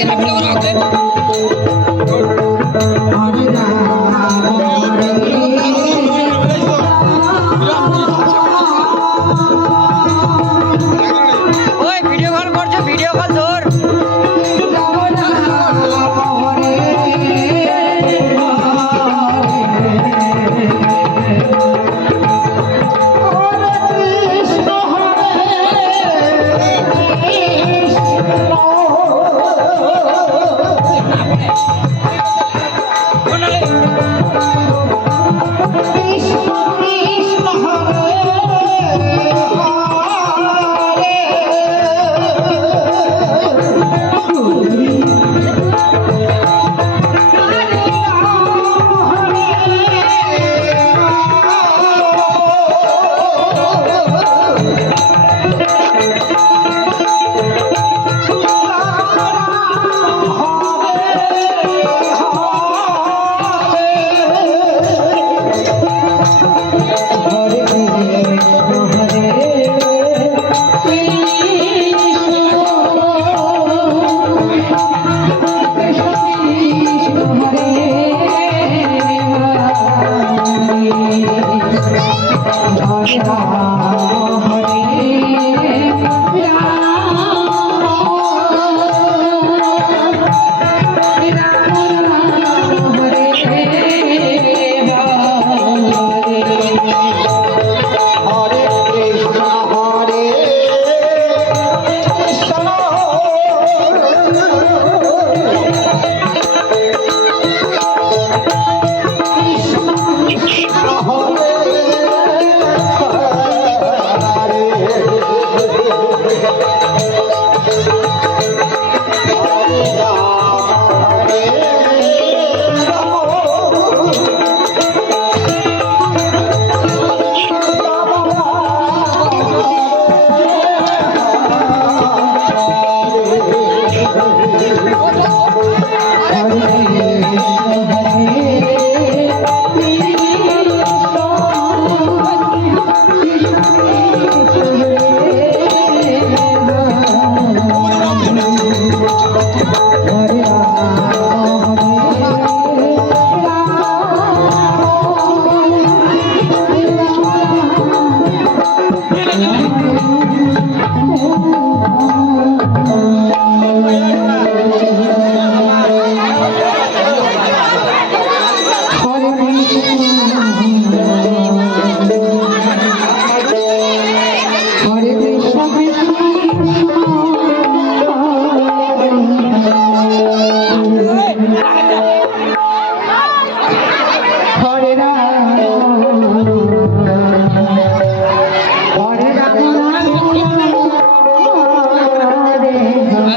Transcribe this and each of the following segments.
en el programa.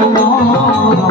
Allah